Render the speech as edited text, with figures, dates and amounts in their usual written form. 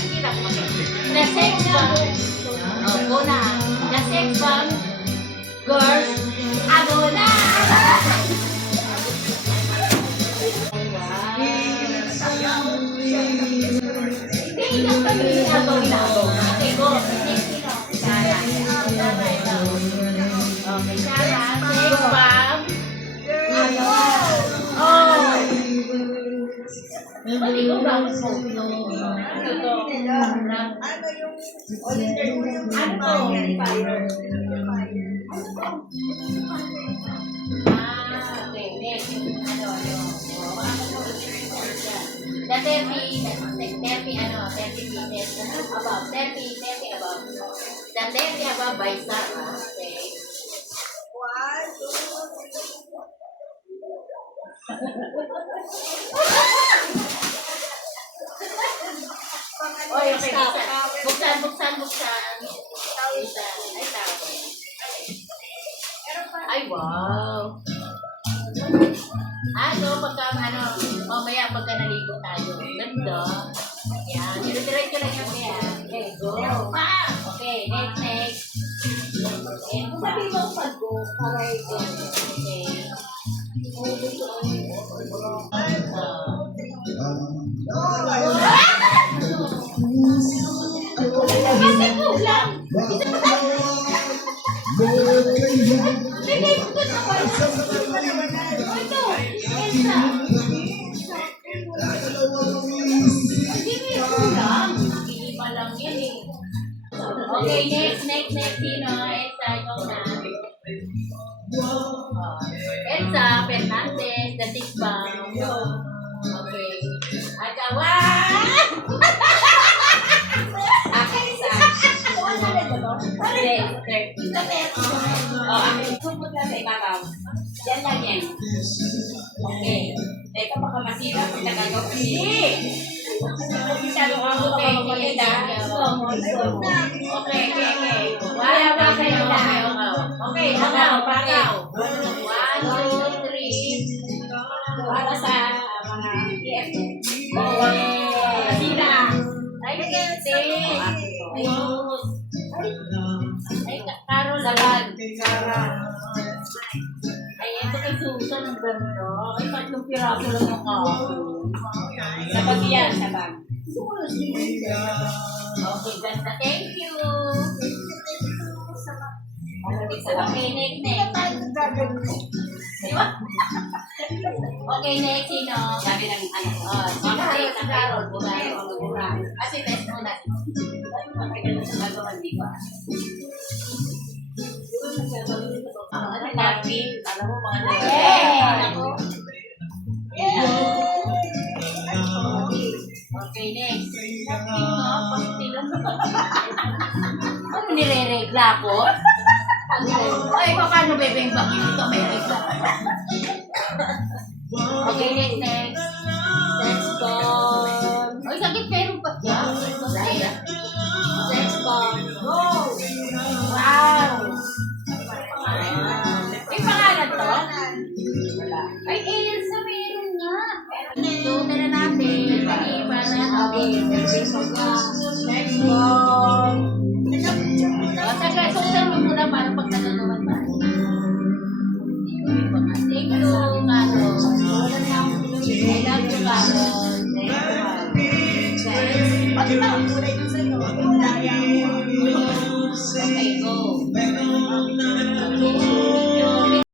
sige lang. The sex bomb. Oh, go na. The sex bomb. Girls. Ado na. Hindi lang kami inabaw. Okay, go. Next, sino? Sarah. Okay, Sarah. Sex bomb. Oh. Pati ko brown mo. Ano to? Ano yung Ano to? Okay. Next. Ano? The 30 minutes above. 30 above. The 30 above by Sarah. Okay. 1, 2, Oy, okay. Buksan. Ay, wow. Mamaya pagka naligo tayo. Ganda. Yan. Dire-diretso lang yan kaya. Okay, go. Okay, next. sabi mo pag-go para ito. Okay. Okay, next. Sino? Elsa, ikaw na. Elsa Fernandez, the six bomb. Okay. Agawa! Okay, sa. Sumot na sa ibabaw. Yan lang yan. Okay. Teka, baka masira pag nagagaw. Hindi! Masyadong ako kayo. Okay. Wala kayo. Okay, pagaw. 1, 2, 3. Para sa mga PF. Masira. Ay, kasi. Ayos. Ay, Karo Lalag. Ay, ito kay Susan ang ganda. Ay, 3 piraso lang yung ako. Sa bag yan, sa bag. Okay, ganda. Thank you. Okay, next. Okay, next, sino? Sabi ng ano. Okay, sa Carol. Kasi test mo na. Hindi pa. Ano, Naki? Alam mo, mga Okay, next. Ano nire-regla ko? Ay, paano bebeng-bang yun ito? May regla. Okay, next. Sex bomb. Ay, sakit meron pa siya. Sex bomb. Wow! May pangalan to? Wala. Ay, Elsa, meron nga. So, tara natin. Para sex bomb. Saka, susan mo muna para pagkanonood pa. Thank you, Carol. I love you, Carol. Thank you. Okay,